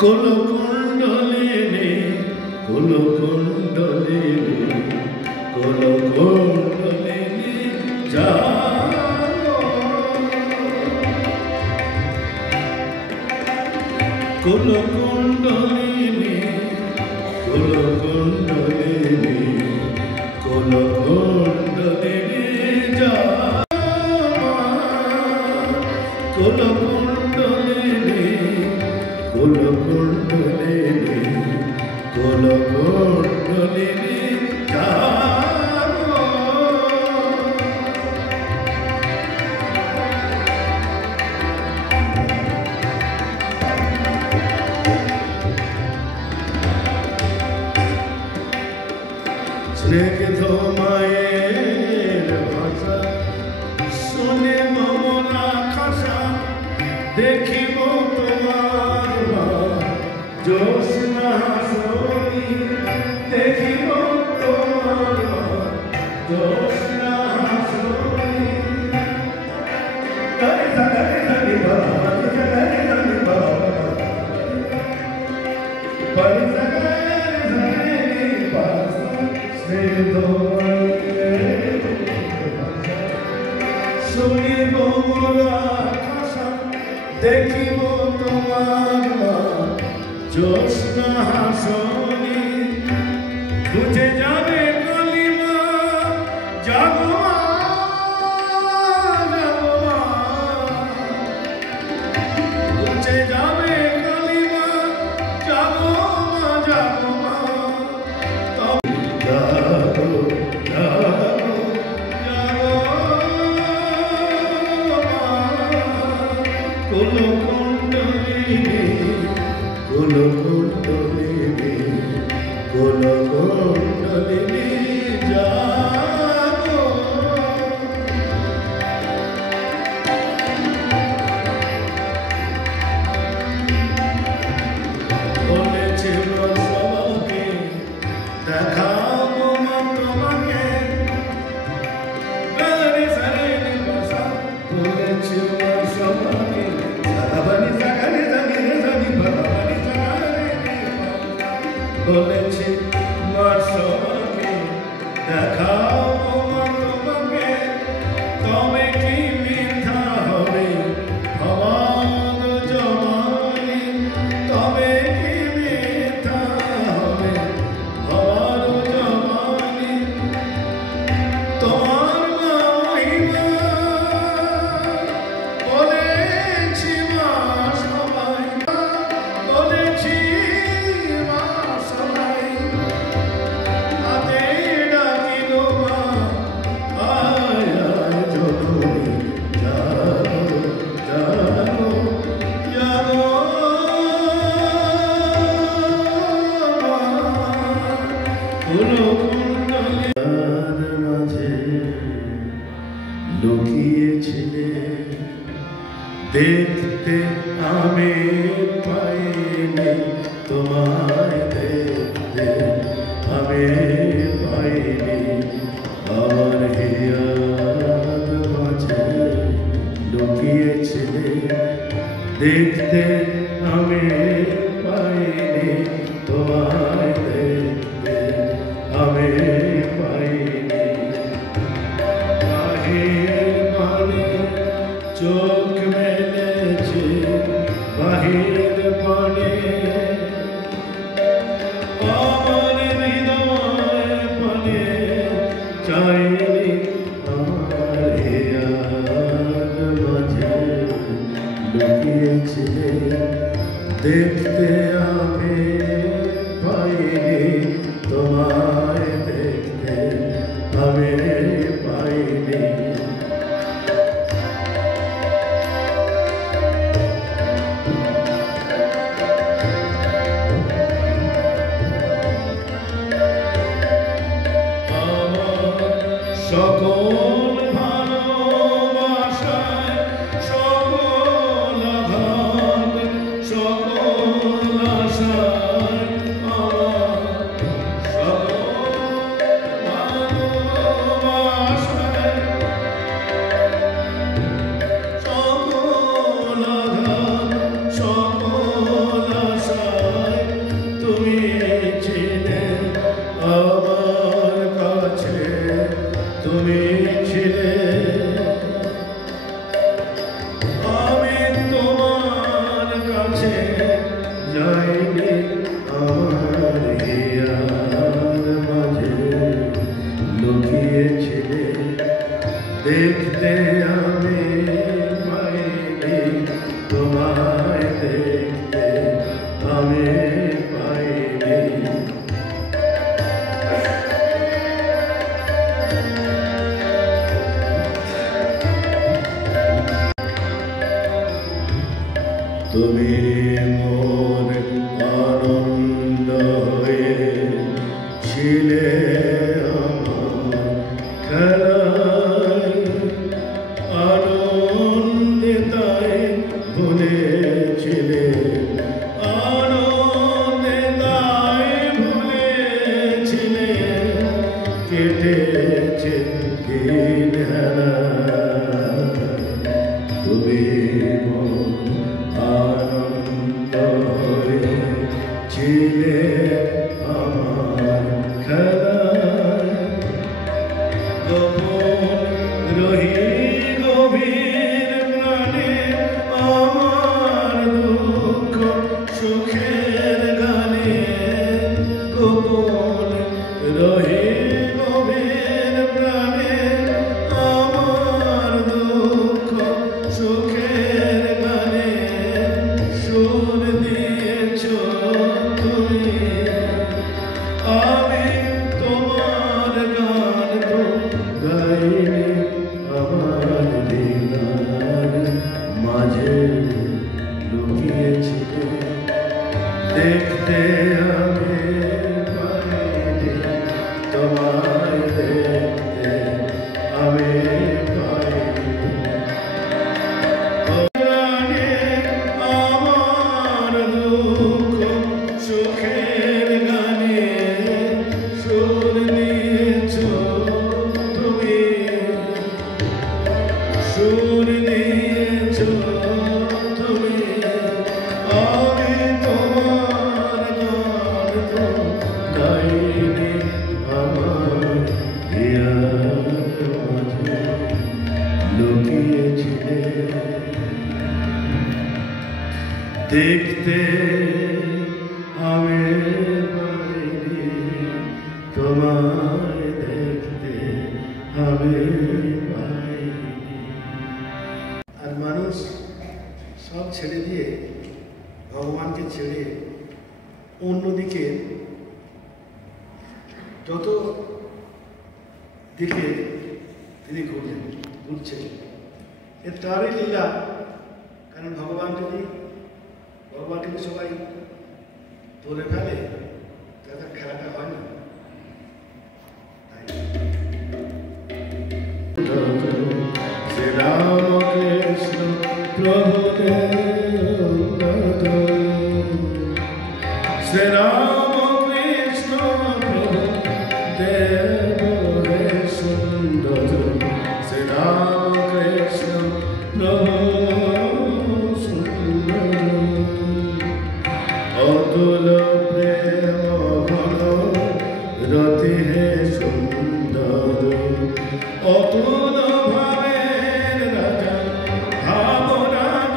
কুলকুণ্ডলিনী কুলকুণ্ডলিনী কুলকুণ্ডলিনী জাগো কুলকুণ্ডলিনী কুলকুণ্ডলিনী কুলকুণ্ডলিনী জাগো কুলকুণ্ডলিনী কুলকুণ্ডলিনী কুলকুণ্ডলিনী জাগো স্নিগ্ধ মায়ের ভাষা শুনে মমরা খাসা দেখিব তোমার মা জ্যোৎস্না হাসনি দেখিব তোমার মা জ্যোৎস্না হাসনি গারি গারি গারি বাবা গারি গারি বাবা পারি গারি গারি বাবা স্নিগ্ধ মায়ের ভাষা শুনিব মোরা খাসা দেখিব তোমার মা জ্যোৎস্না হাসনি বুঝে যাবে কালিমা জাগো মা জাগো মা বুঝে যাবে কালিমা জাগো মা জাগো মা জাগো জাগো জাগো কুলকুণ্ডলিনী কুলকুণ্ডলিনী কুলকুণ্ডলিনী জাগো বলেছিল সবাইকে দেখাবো মা তোমাকে গারে সারে বাসা বলেছিল সবাইকে সাদাবানি সাগারে জানি জানি বাবানি সাগারে বলেছি মা সবাইকে দেখাবো মা তোমাকে তবে কি মিথ্যা হবে আমার জবানি তবে কি মিথ্যা হবে আমার জবানি তোমার মহিমা বলেছি মা সবাই বলেছি মা সবাই হাতে ডাকিল মা আয় আয় জননী জাগো জাগো জাগো মা কুলকুণ্ডলিনীর মাঝে লুকিয়েছিলে দেখতে আমি পাইনি তোমায় দেখতে আমি পাইনি আমার হিয়ার মাঝে লুকিয়েছিলে দেখতে আমি পাইনি তোমায় দেখতে আমি পাইনি বাহির মানে চোখ মেলেছে বাহির মানে আমার হৃদয় মানে চাইনি আমার হিয়ার মাঝে লুকিয়েছিলে দেখতে আমি পাইনি তোমায় দেখতে আমি পাইনি সকল ভালোবাসায় সকল আঘাত সকল আশায় সকল আঘাত সকল আশা তুমি মোর আনন্দ হয়ে ছিলে আমার খেলায় আনন্দে তাই ভুলেছিলে আনন্দে তাই ভুলেছিলে কেটেছে দিন হেলা তুমি আনন্দ হয়ে ছিলে আমার খেলায় গোপন রহি গভীর প্রাণে আমার দুঃখ সুখের গানে গোপন রহি গভীর প্রাণে আমার দুঃখ সুখের গানে সুর দিয়েছ তুমি আমি তোমার গান তো গাইনি আমার হৃদয়ের মাঝে লুকিয়েছিলে দেখতে আমি পাইনি তোমায় দেখতে আমি পাইনি প্রাণে আমার দুঃখ সুখের গানে সুর দিয়েছ তুমি সুর দিয়েছ তুমি আমি তোমার গান তো গাইনি আমার হৃদয়ের মাঝে লুকিয়েছিলে দেখতে আমি পাইনি তোমায় দেখতে আমি পাইনি আর মানুষ সব ছেড়ে দিয়ে ভগবানকে ছেড়ে অন্যদিকে যত দিকে তিনি ঘুরছেন এ তারই লীলা কারণ ভগবানকে সবাই ধরে ফেলে তাদের খেলাটা হয় না শ্রী রামকৃষ্ণ প্রভু শ্রী রামকৃষ্ণ প্রভু দেব হে সুন্দর শ্রী রামকৃষ্ণ প্রভু সুন্দর অতুল প্রেম ঘন রতি হে সুন্দর অতুল ভাবের রাজা ভাবরাজ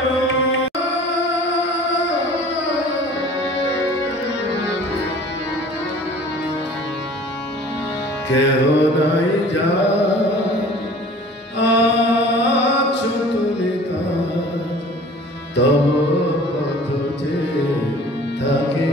কেহ নাই যা আছো তুমি তব পথ যে থাকে